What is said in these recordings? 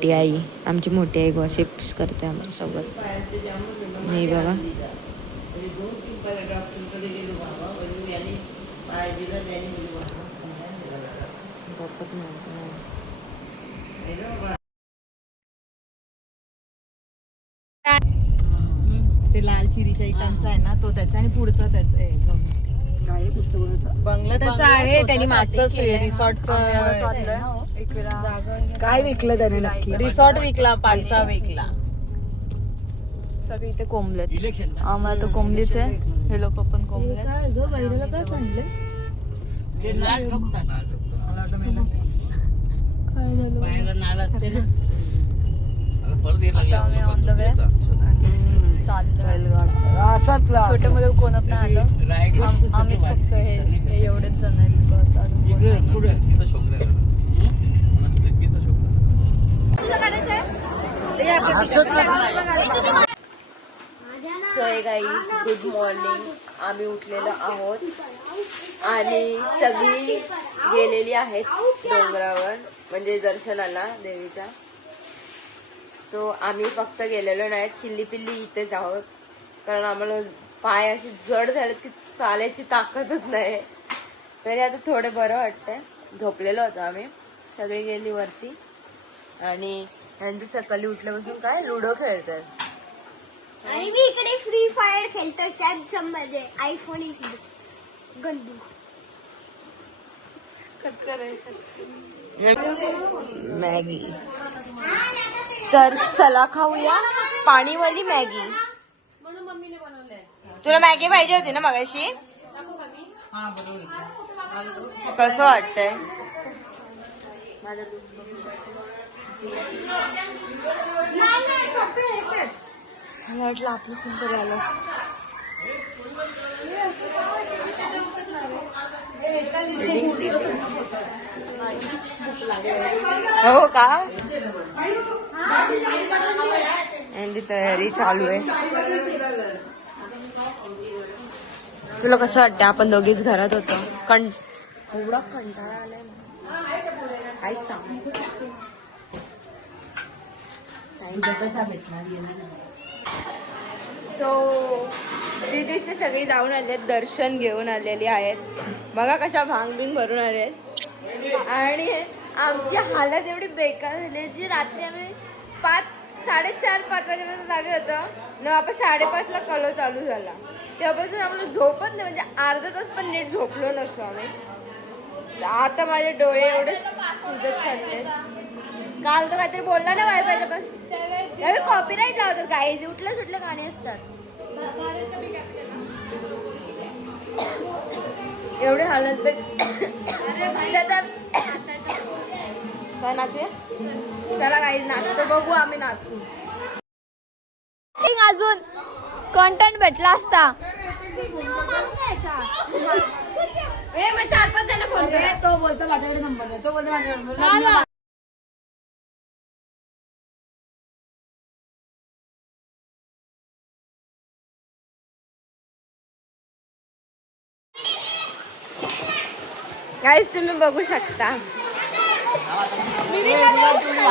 मोठी आई, आमची मोठी आई गॉसिप्स करते आमच्या सोबत. नाही बघा ते लाल चिरीच्या इटांचा आहे ना तो त्याचा आणि पुढचा त्याचा आहे. काय पुढचं बंगला त्याचा आहे. त्यांनी मागचं रिसॉर्टचं काय विकलं त्याने नक्की? रिसॉर्ट विकला, पाचचा विकला. सगळे इथे कोंबलेत. आम्हाला तर कोंबलीच आहे. हे लोक पण कोंबले. काय सांगले ऑन द वे रासातला छोटे मुलं कोणत नाही आलं. आम्हीच फक्त हे एवढेच जण आहेत बस. सो हे गाईज गुड मॉर्निंग. आम्ही उठलेलो आहोत आणि सगळी गेलेली आहेत डोंगरावर म्हणजे दर्शनाला देवीच्या. सो आम्ही फक्त गेलेलो नाही, चिल्ली पिल्ली इथेच आहोत कारण आम्हाला पाय असे जड झाले की चालायची ताकदच नाही. तरी आता थोडे बरं वाटतंय. झोपलेलो होतो आम्ही, सगळी गेली वरती आणि यांची सकाळी उठल्यापासून काय लुडो खेळतात. आणि मी इकडे फ्री फायर खेळतो सॅमसंग मध्ये. आयफोन इज गंदू. मॅगी तर चला खाऊया पाणीवाली मॅगी. तुला मॅगी पाहिजे होती ना मगाशी? कसं वाटतंय? वाटलं आपलं सुंदर आलं. हो का? यांची तयारी चालू आहे. तुला कसं वाटतं? आपण दोघीच घरात होतो. एवढा कंटाळा आलाय ना काय सांग. सो दीदीचे सगळी जाऊन आले, दर्शन घेऊन आलेली आहेत. बघा कशा भांग बिंग भरून आले. आणि आमची हालत एवढी बेकार झाली जी रात्री आम्ही 4:30-5 वाजेपर्यंत जागे होतो ना. आपण 5:30ला कलो चालू झाला. तेव्हापासून आम्हाला झोपच नाही, म्हणजे अर्धा तास पण नीट झोपलो नसतो आम्ही. आता माझे डोळे एवढे सुजत चालले. काल तर काहीतरी बोलला ना वायफायचं, पण कॉपीराईट लावतात. काही उठल्या सुटल्या गाणी असतात. एवढे हालत नाचूया. चला काही नाचतो बघू, आम्ही नाचू. अजून कंटेंट भेटला असता. मग 4-5 जण फोन करा. तो बोलतो माझ्याकडे नंबर नाही, तो बोलतो माझ्याकडे नंबर नाही. गाईस तुम्ही बघू शकता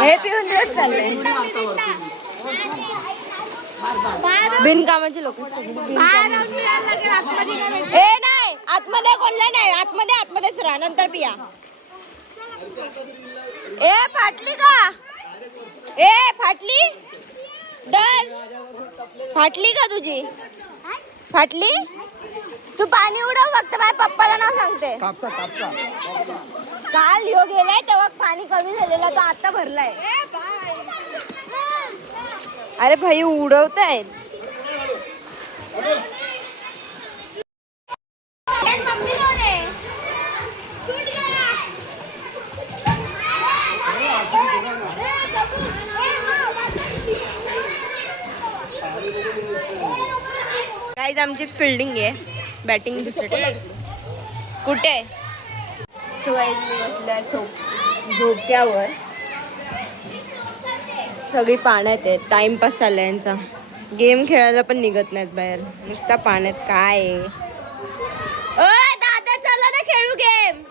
हे पिऊन दिवस चाललंय. बिनकामाचे लोक. ए नाही, आतमध्ये कोणला नाही. आतमध्येच राहा, नंतर पिया. ए फाटली का? ए फाटली दर्श, फाटली का तुझी? फाटली? तू पाणी उडव फक्त. माझ्या पप्पाला नाव सांगते. काल ह्यो गेलाय तेव्हा पाणी कमी झालेलं, तो आता भरलाय. अरे भाई उडवतायत. गाईज आमची फिल्डिंग आहे, बॅटिंग दुसऱ्या कुठे. सो गाईज मी बसल्या झोक्यावर. सगळी पाण्यात आहेत. टाइमपास चाललाय यांचा. गेम खेळायला पण निघत नाहीत बाहेर, नुसता पाण्यात. काय दादा चला ना खेळू गेम.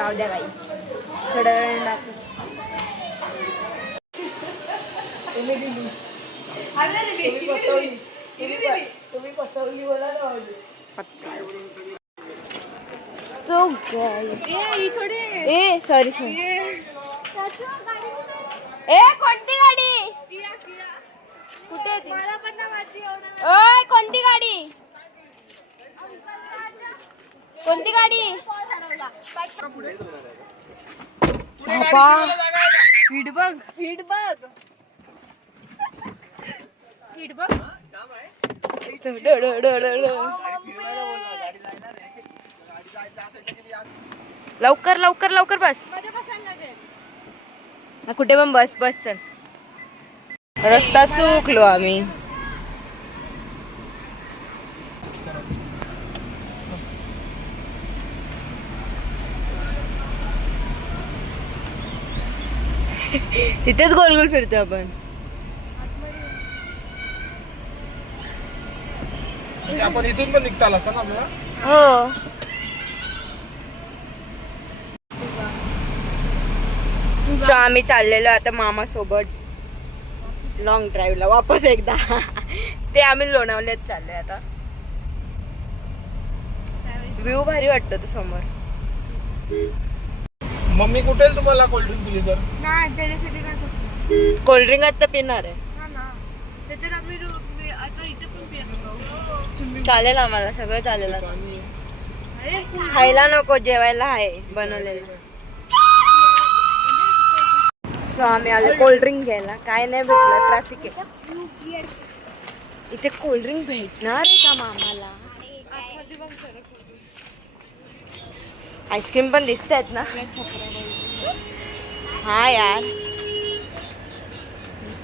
जाऊ द्या काही थोड्या वेळ दाखव. सो गाईस ए सॉरी ए कोणती गाडी कुठे आहे ती? ओय कोणती गाडी कोणती गाडी फीडबॅक फीडबॅक फीडबॅक लवकर लवकर लवकर बस कुठे पण बस बस चल. रस्ता चुकलो आम्ही. तिथेच गोल गोल फिरतो आपण. आपण इथून पण निघता आला असता ना आपल्याला. हो सो आम्ही चाललेलो आता मामा सोबत लॉंग ड्राईव्हला वापस एकदा. ते आम्ही लोणावल्यात चाललोय आता. व्ह्यू भारी वाटतो तो समोर. मम्मी कुठे तुम्हाला कोल्ड्रिंक दिली तर कोल्ड्रिंक आता पिणार आहे. चालेल आम्हाला सगळं चालेल आता. खायला नको जेवायला आहे बनवलेलं. सो आम्ही आलो कोल्ड्रिंक घ्यायला. काय नाही भेटलं ट्रॅफिक आहे. इथे कोल्ड्रिंक भेटणार आहे का मामाला? आईस्क्रीम पण दिसत आहेत ना. हा यार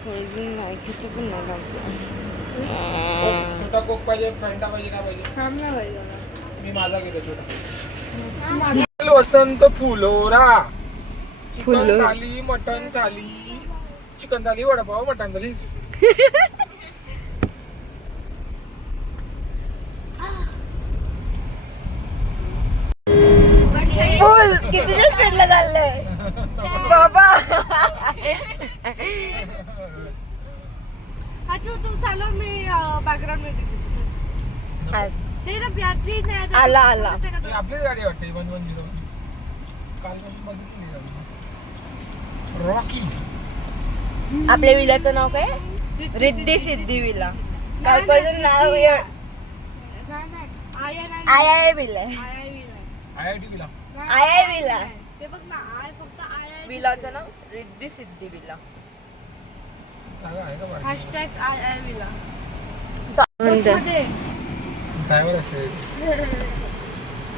कोल्ड्रिंक नाही किती पण छोटा कोक पाहिजे फॅन्टा पाहिजे काय पाहिजे? मी माझा घेतो छोटा. वसंत फुलोरा चिकन थाली मटन थाली चिकन थाली वडापाव मटन थाली. फुल किती स्पीडला चाललंय बाबा. आला आला ही आपलीच गाडी वाटते 110. कालपासून बघितली गाडी. रॉकी. आपल्या विलाचं नाव काय? रिद्धी सिद्धी विला. कालपासून नाव I I villa IIT villa. I I villa विलाचं नाव रिद्धी सिद्धी विला. जागा आहे का बाहेर? Hashtag I I villa. Driver असेल.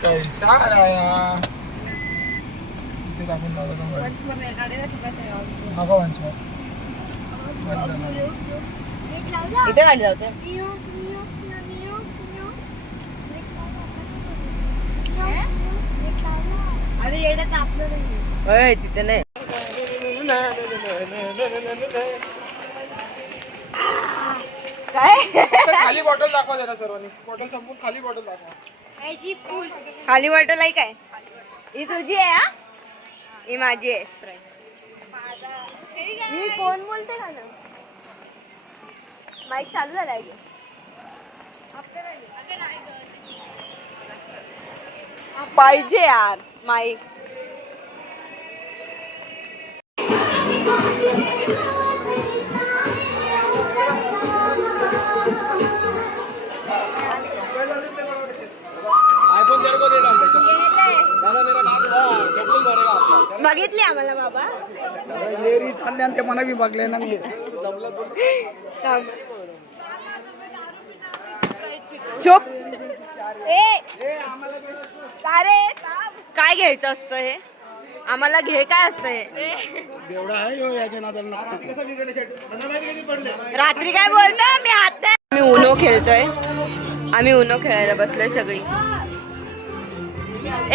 कैसा आया इथे दाखवून नको वन्स मोर. इथे गाडी जाते. अरे येण्यात आपलं होय तिथे नाही. काय खाली बॉटल दाखवा जरा सर्वांनी. बॉटल संपून खाली बॉटल दाखवा. खाली बॉटल आहे काय? ही तुझी आहे हा? ही माझी आहे स्प्राईट. मी कोण बोलते का ना? माईक चालू झालाय की पाहिजे यार माईक. आयफोन जर को देना दादा मेरा नाम डबल मारेगा आपका. बघितली आम्हाला बाबा. ये रीत आणले आणि ते मला बी बघले ना मी. थांब. चुप ए सारे काय घ्यायचं असतं हे? आम्हाला घे काय असतं हे? एवढा आहे हो याच्या नादाला नको. रात्री काय बोलतोय मी हात नाही. आम्ही उनो खेळतोय. आम्ही उनो खेळायला बसलोय सगळी.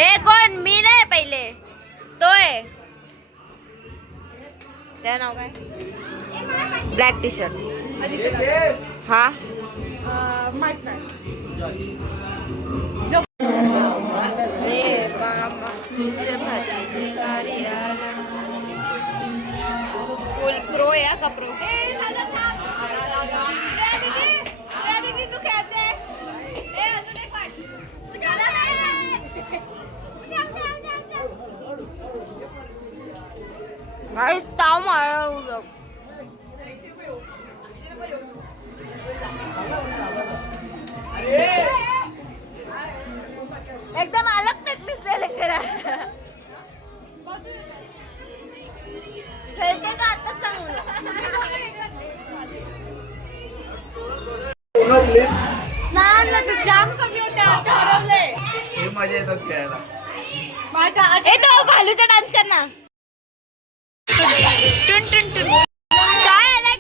ए कोण? मी नाही पहिले तो आहे. त्या नाव काय? Black tea shirt. हा ए बघा मस्त भाजी सारी फुल प्रो या का प्रो तू खेळते ताव मारा एकदम अलग प्रॅक्टिस झाले करा खेळते का आता सांगू ना तू जाम कमी होते आता हरवले मजा येतात खेळायला. तो भालूचा डान्स कर ना टुन टुन टुन काय आलाय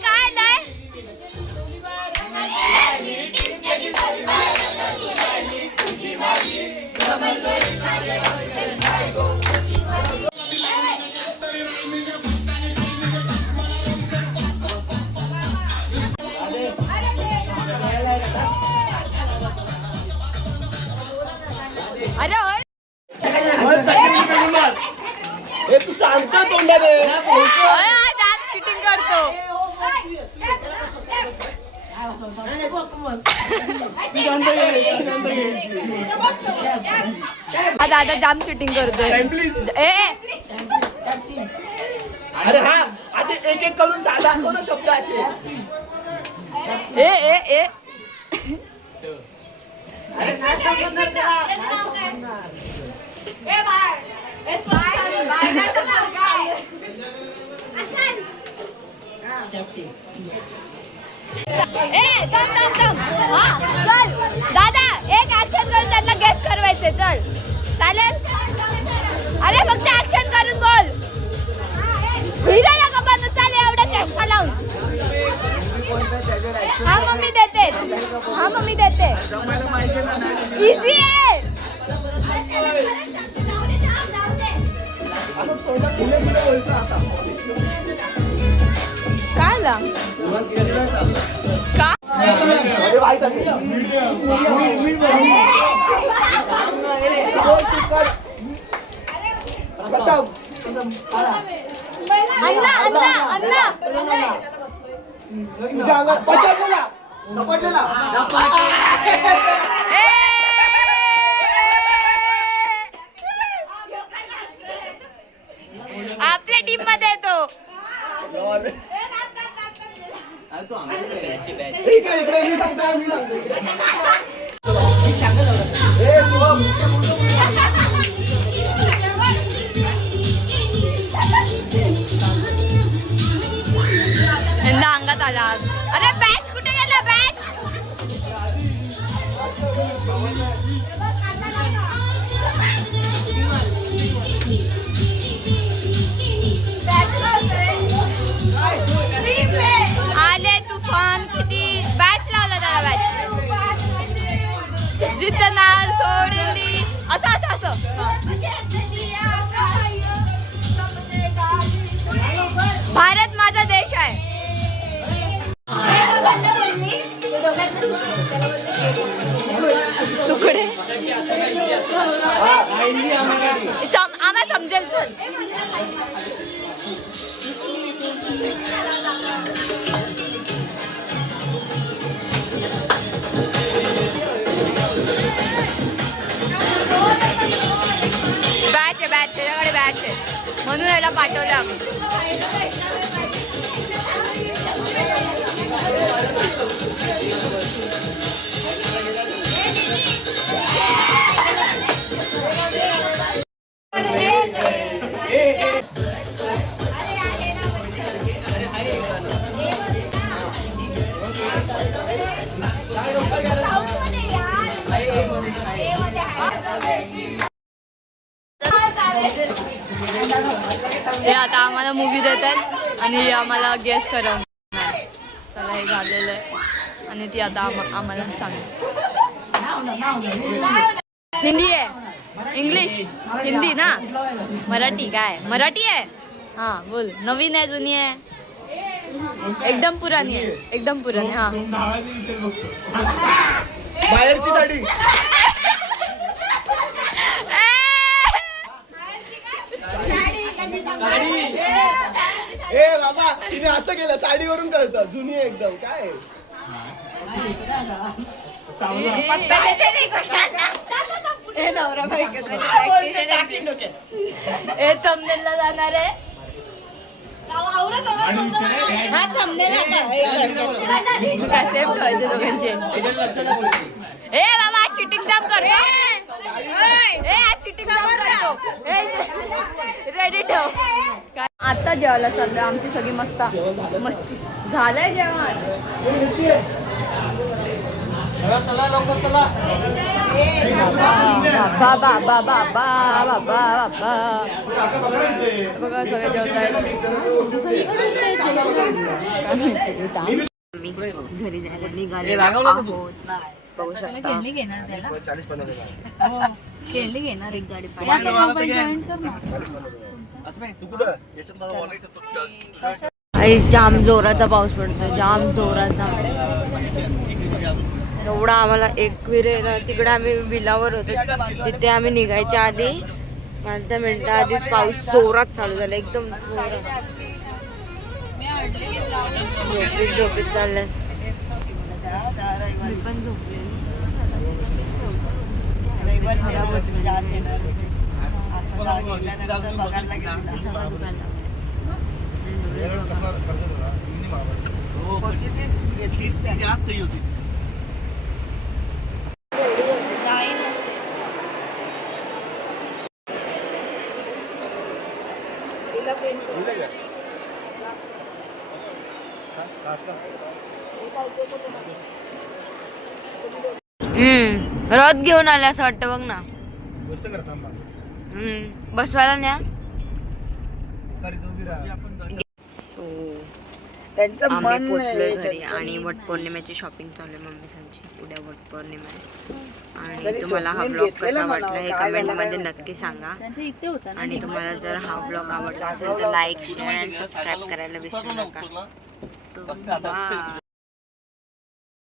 अरे हे तू सांगतो तोंडाने चिटिंग करतो दादा जाम चिटिंग करतोय अरे हा आता एक एक करून साधा कोण शब्द असे ए थांब हा चल दादा एक ऍक्शन करून त्यांना गेस करवायचे चल चालेल अरे फक्त ऍक्शन करून बोल हिरा नका बनू चाल एवढा चष्मा लावून हा मम्मी देते इझी आहे काय ला का अन्ना तुझ्या अंगात पचडलेला आपल्या टीम मध्ये येतो इकडे मी सांगतो यंदा अंगात आला अरे बॅच कुठे गेला बॅच आले तुफान किती बॅच लावला त्याला बॅच जितनाल सोडली असं भारत माझा देश आहे सुकडे आम्हाला समजेल चल बॅच आहे त्याच्याकडे बॅच आहे म्हणून याला पाठवलं आम्ही हे आता आम्हाला मूवी देतात आणि आम्हाला गेस करवणार चला हे झालेलं आहे आणि ती आता आम्हाला सांग हिंदी आहे इंग्लिश हिंदी ना मराठी काय मराठी आहे हां बोल नवीन आहे जुनी आहे एकदम पुराणी आहे एकदम पुराणी हां बाहेरची साडी ए बाबा तिने असं केलं साडीवरून कळतं जुनी आहे एकदम काय हे नवरा बायको हे थंबनेलला जाणार आहे. हा थंबनेल कसे ठेवायचे दोघांचे. ए बाबा चिटिंग जाम करतो. ए चिटिंग जाम करतो. रेडी ठेव. काय आता जेवायला चाललोय आमची सगळी मस्ती झालंय जेवण. बाबा बाबा बाबा बाबा बाबा बघा सगळे जेवतायत. घरी जायला निघालो आहोत. बघू शकता खेळली घेणार एक गाडी जाम जोराचा पाऊस पडतो जाम जोराचा एवढा आम्हाला एक विरे तिकडे आम्ही विलावर होतो तिथे आम्ही निघायच्या आधी 5-10 मिनिटं आधीच पाऊस जोरात चालू झाला एकदम जोरात. झोपीत चाललंय मी पण झोपलेली खराब होत रथ घेऊन आले असं वाटतं बघ ना. बसवायला न्या. आम्ही पोचलोय घरी आणि वटपौर्णिमेची शॉपिंग चालू आहे मम्मीसाठी. उद्या वटपौर्णिमा आहे आणि तुम्हाला हा ब्लॉग कसा वाटला हे कमेंट मध्ये नक्की सांगा. आणि तुम्हाला जर हा ब्लॉग आवडला असेल तर लाईक शेअर आणि सबस्क्राईब करायला विसरू नका. So bye.